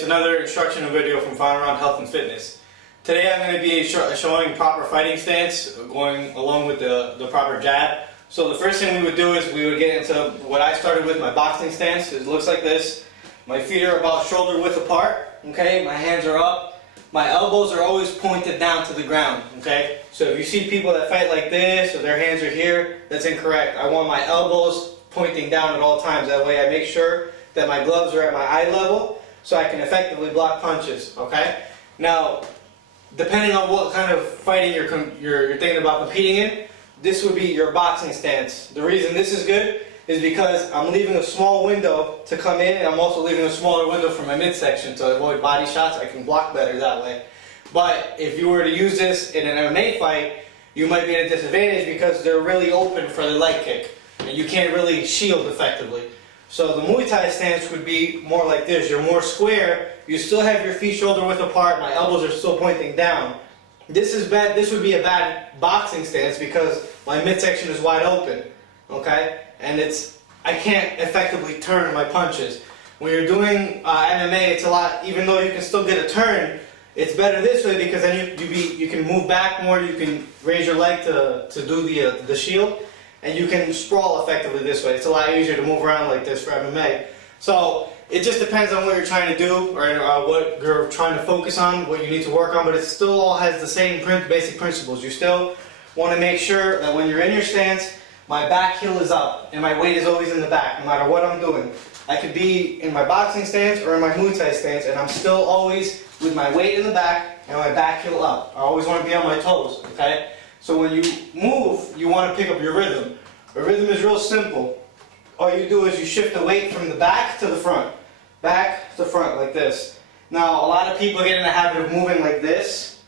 to another instructional video from Fine Around Health and Fitness. Today I'm going to be showing proper fighting stance going along with the proper jab. So the first thing we would do is we would get into what I started with, my boxing stance. It looks like this. My feet are about shoulder width apart, okay? My hands are up. My elbows are always pointed down to the ground, okay? So if you see people that fight like this or their hands are here, that's incorrect. I want my elbows pointing down at all times. That way I make sure that my gloves are at my eye level so I can effectively block punches, okay? Now, depending on what kind of fighting you're thinking about competing in, this would be your boxing stance. The reason this is good is because I'm leaving a small window to come in, and I'm also leaving a smaller window for my midsection to avoid body shots. I can block better that way. But if you were to use this in an MMA fight, you might be at a disadvantage because they're really open for the leg kick, and you can't really shield effectively. So the Muay Thai stance would be more like this. You're more square. You still have your feet shoulder width apart. My elbows are still pointing down. This is bad. This would be a bad boxing stance because my midsection is wide open. Okay, and I can't effectively turn my punches. When you're doing MMA, it's a lot. Even though you can still get a turn, it's better this way because then you can move back more. You can raise your leg to do the shield. And you can sprawl effectively this way. It's a lot easier to move around like this for MMA. So it just depends on what you're trying to do or what you're trying to focus on, what you need to work on, but it still all has the same basic principles. You still want to make sure that when you're in your stance, my back heel is up and my weight is always in the back, no matter what I'm doing. I could be in my boxing stance or in my Muay Thai stance, and I'm still always with my weight in the back and my back heel up. I always want to be on my toes, okay? So when you move, you want to pick up your rhythm. A rhythm is real simple. All you do is you shift the weight from the back to the front. Back to front, like this. Now, a lot of people get in the habit of moving like this.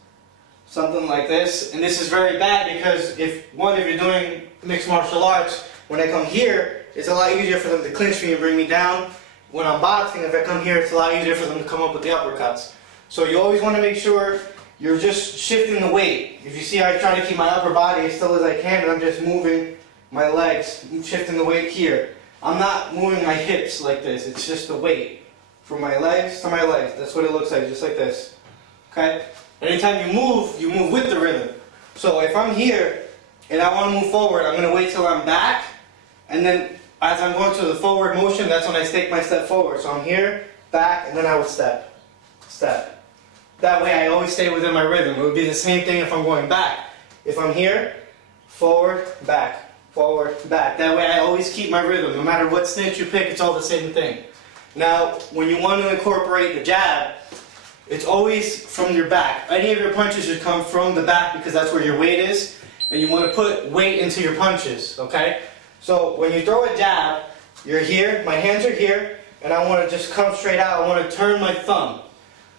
Something like this. And this is very bad because if you're doing mixed martial arts, when I come here, it's a lot easier for them to clinch me and bring me down. When I'm boxing, if I come here, it's a lot easier for them to come up with the uppercuts. So you always want to make sure you're just shifting the weight. If you see, I try to keep my upper body as still as I can, and I'm just moving my legs, shifting the weight here. I'm not moving my hips like this. It's just the weight from my legs to my legs. That's what it looks like, just like this. Okay? Anytime you move with the rhythm. So if I'm here and I want to move forward, I'm going to wait till I'm back, and then as I'm going to the forward motion, that's when I take my step forward. So I'm here, back, and then I would step. Step. That way I always stay within my rhythm. It would be the same thing if I'm going back. If I'm here, forward, back. Forward, back. That way I always keep my rhythm. No matter what stance you pick, it's all the same thing. Now, when you want to incorporate the jab, it's always from your back. Any of your punches should come from the back because that's where your weight is. And you want to put weight into your punches, okay? So when you throw a jab, you're here, my hands are here, and I want to just come straight out. I want to turn my thumb.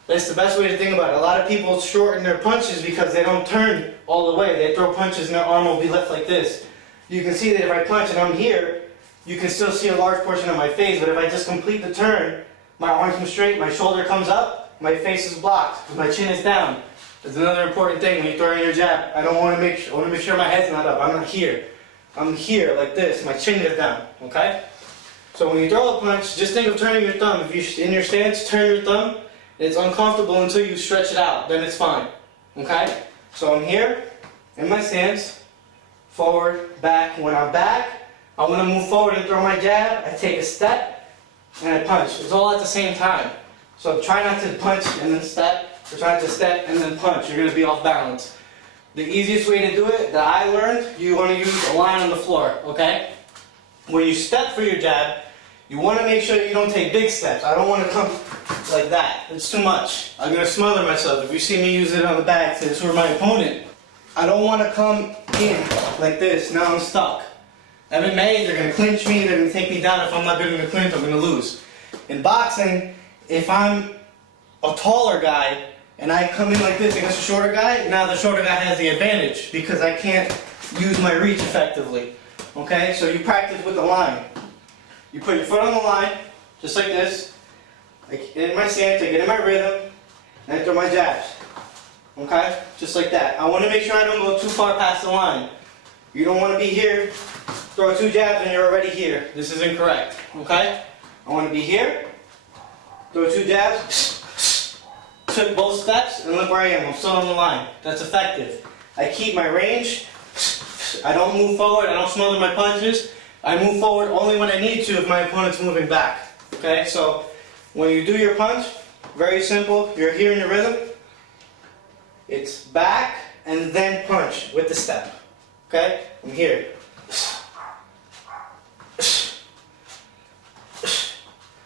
That's the best way to think about it. A lot of people shorten their punches because they don't turn all the way. They throw punches and their arm will be left like this. You can see that if I punch and I'm here, you can still see a large portion of my face, but if I just complete the turn, my arm comes straight, my shoulder comes up, my face is blocked, my chin is down. That's another important thing when you're throwing your jab. I want to make sure my head's not up. I'm not here. I'm here like this. My chin is down, okay? So when you throw a punch, just think of turning your thumb. If you're in your stance, turn your thumb. It's uncomfortable until you stretch it out, then it's fine, okay? So I'm here, in my stance, forward, back. When I'm back, I want to move forward and throw my jab. I take a step, and I punch. It's all at the same time. So try not to punch and then step, or try not to step and then punch. You're going to be off balance. The easiest way to do it, that I learned, you want to use a line on the floor, okay? When you step for your jab, you want to make sure you don't take big steps. I don't want to come like that. It's too much. I'm going to smother myself. If you see me use it on the back, say this for my opponent. I don't want to come in like this. Now I'm stuck. MMA, they're going to clinch me. They're going to take me down. If I'm not good in the clinch, I'm going to lose. In boxing, if I'm a taller guy and I come in like this against a shorter guy, now the shorter guy has the advantage because I can't use my reach effectively. Okay? So you practice with the line. You put your foot on the line, just like this. I get in my stance, I get in my rhythm, and I throw my jabs. Okay? Just like that. I want to make sure I don't go too far past the line. You don't want to be here, throw 2 jabs, and you're already here. This is incorrect. Okay? I want to be here, throw 2 jabs, took both steps, and look where I am. I'm still on the line. That's effective. I keep my range. I don't move forward. I don't smother my punches. I move forward only when I need to if my opponent's moving back. Okay, so when you do your punch, very simple. You're here in your rhythm. It's back and then punch with the step. Okay, I'm here.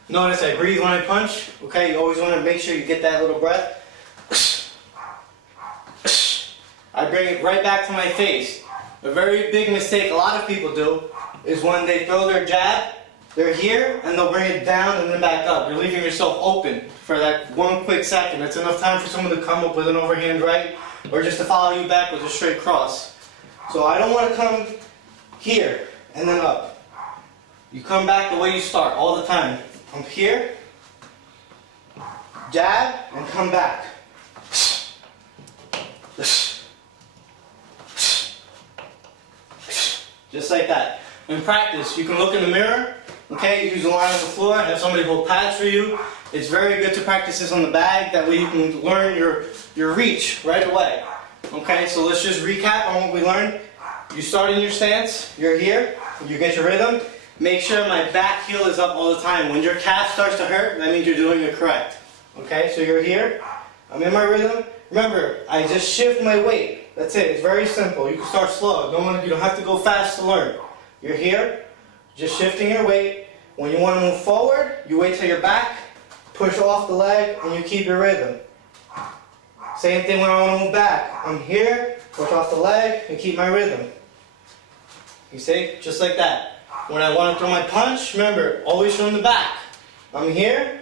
Notice I breathe when I punch. Okay, you always want to make sure you get that little breath. I bring it right back to my face. A very big mistake a lot of people do is when they throw their jab, they're here and they'll bring it down and then back up. You're leaving yourself open for that one quick second. That's enough time for someone to come up with an overhand right or just to follow you back with a straight cross. So I don't want to come here and then up. You come back the way you start all the time. I'm here, jab, and come back. Just like that. In practice, you can look in the mirror, okay, use a line on the floor, have somebody hold pads for you. It's very good to practice this on the bag, that way you can learn your reach right away. Okay, so let's just recap on what we learned. You start in your stance, you're here, you get your rhythm. Make sure my back heel is up all the time. When your calf starts to hurt, that means you're doing it correct. Okay, so you're here, I'm in my rhythm. Remember, I just shift my weight. That's it, it's very simple. You can start slow. You don't have to go fast to learn. You're here, just shifting your weight. When you want to move forward, you wait till you're back, push off the leg, and you keep your rhythm. Same thing when I want to move back. I'm here, push off the leg, and keep my rhythm. You see, just like that. When I want to throw my punch, remember, always from the back. I'm here,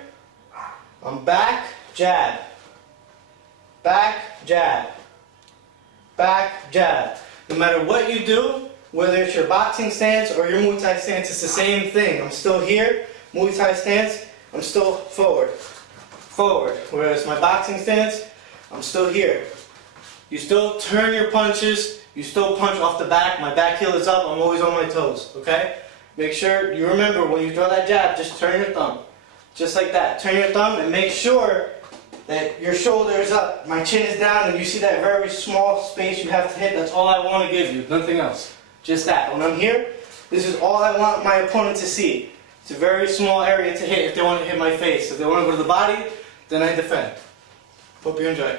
I'm back, jab. Back, jab. Back, jab. No matter what you do, whether it's your boxing stance or your Muay Thai stance, it's the same thing. I'm still here, Muay Thai stance, I'm still forward. Forward. Whereas my boxing stance, I'm still here. You still turn your punches, you still punch off the back, my back heel is up, I'm always on my toes, okay? Make sure you remember when you throw that jab, just turn your thumb. Just like that. Turn your thumb and make sure that your shoulder is up, my chin is down, and you see that very small space you have to hit. That's all I want to give you, nothing else. Just that. When I'm here, this is all I want my opponent to see. It's a very small area to hit if they want to hit my face. If they want to go to the body, then I defend. Hope you enjoy.